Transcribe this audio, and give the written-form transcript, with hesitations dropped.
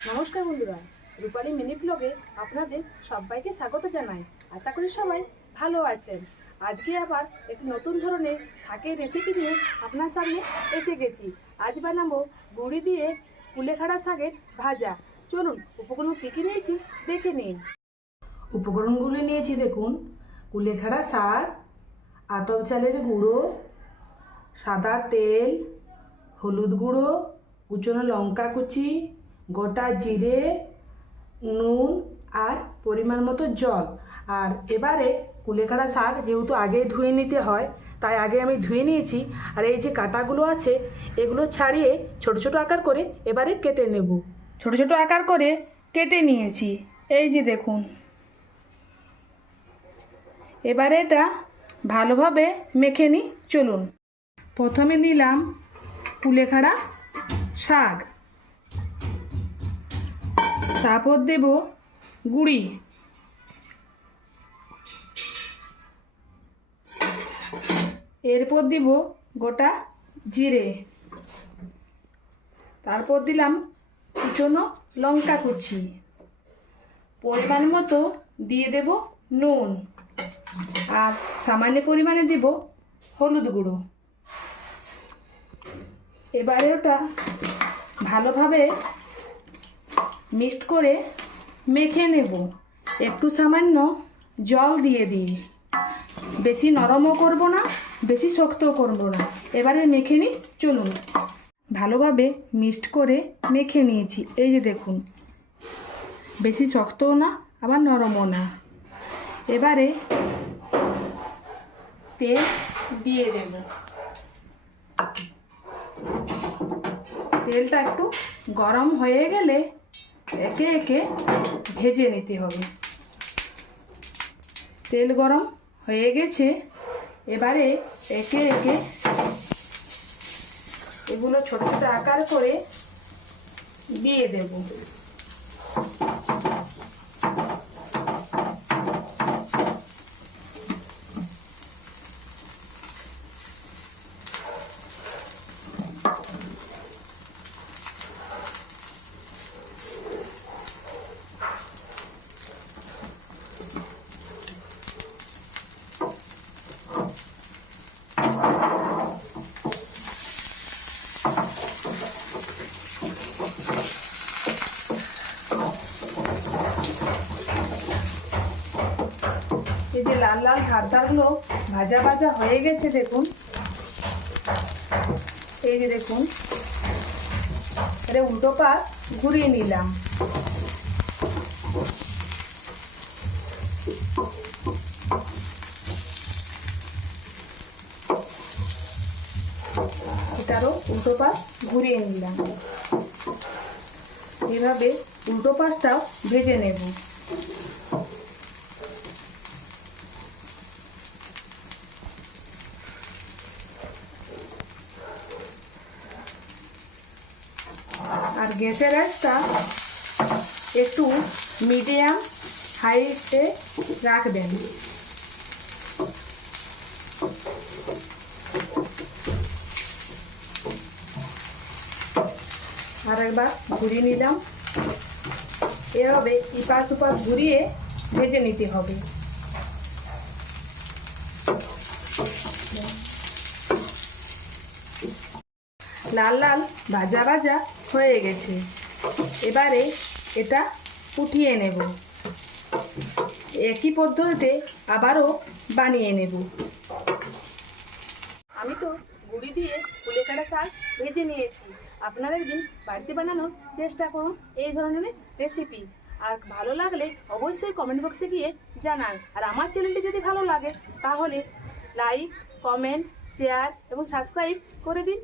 নমস্কার বন্ধুরা, রূপালী মিনি ব্লগে আপনাদের সবাইকে স্বাগত জানাই। আশা করি সবাই ভালো আছেন। আজকে আবার একটি নতুন ধরনের শাকের রেসিপি নিয়ে আপনার সামনে এসে গেছি। আজ বানাবো গুঁড়ি দিয়ে কুলেখাড়া শাকের ভাজা। চলুন উপকরণ কী কী নিয়েছি দেখে নিন। উপকরণগুলি নিয়েছি দেখুন: কুলেখাড়া শাক, আতপ চালের গুঁড়ো, সাদা তেল, হলুদ গুঁড়ো, কুচনো লঙ্কা কুচি, গোটা জিরে, নুন আর পরিমাণ মতো জল। আর এবারে কুলেখাড়া শাক যেহেতু আগে ধুয়ে নিতে হয়, তাই আগে আমি ধুয়ে নিয়েছি। আর এই যে কাঁটাগুলো আছে এগুলো ছাড়িয়ে ছোট ছোট আকার করে এবারে কেটে নেব। ছোট ছোট আকার করে কেটে নিয়েছি, এই যে দেখুন। এবারে এটা ভালোভাবে মেখে নিই। চলুন, প্রথমে নিলাম কুলেখাড়া শাক, তারপর দেব গুঁড়ি, এরপর দিব গোটা জিরে, তারপর দিলাম কুচনো লঙ্কা কুচি, পরিমাণ মতো দিয়ে দেব নুন, আর সামান্য পরিমাণে দেব হলুদ গুঁড়ো। এবারে ওটা ভালোভাবে মিক্সড করে মেখে নেব। একটু সামান্য জল দিয়ে দিই, বেশি নরমও করব না, বেশি শক্তও করব না। এবারে মেখে নিই। চলুন, ভালোভাবে মিক্সড করে মেখে নিয়েছি, এই যে দেখুন। বেশি শক্তও না আবার নরমও না। এবারে তেল দিয়ে দেব। তেলটা একটু গরম হয়ে গেলে একে একে ভেজে নিতে হবে। তেল গরম হয়ে গেছে, এবারে একে একে এগুলো ছোট ছোট আকার করে দিয়ে দেব। এই যে লাল লাল ধারগুলো ভাজা ভাজা হয়ে গেছে দেখুন। এই যে দেখুন, এটা উল্টো পাশ ঘুরিয়ে নিলাম। এটারও উল্টো পাশ ঘুরিয়ে নিলাম। এভাবে উল্টো পাশটাও ভেজে নেব। আর গ্যাসের আঁচটা একটু মিডিয়াম হাইতে রাখবেন। আর একবার ঘুরিয়ে নিলাম। এভাবে ইপাশ উপাশ ঘুরিয়ে ভেজে নিতে হবে। লাল লাল ভাজা ভাজা হয়ে গেছে, এবারে এটা উঠিয়ে নেব। একই পদ্ধতিতে আবারও বানিয়ে নেব। আমি তো গুঁড়ি দিয়ে কুলেখাড়া শাক ভেজে নিয়েছি। আপনারা একদিন বাড়িতে বানানোর চেষ্টা করুন এই ধরনের রেসিপি। আর ভালো লাগলে অবশ্যই কমেন্ট বক্সে গিয়ে জানান। আর আমার চ্যানেলটি যদি ভালো লাগে তাহলে লাইক, কমেন্ট, শেয়ার এবং সাবস্ক্রাইব করে দিন।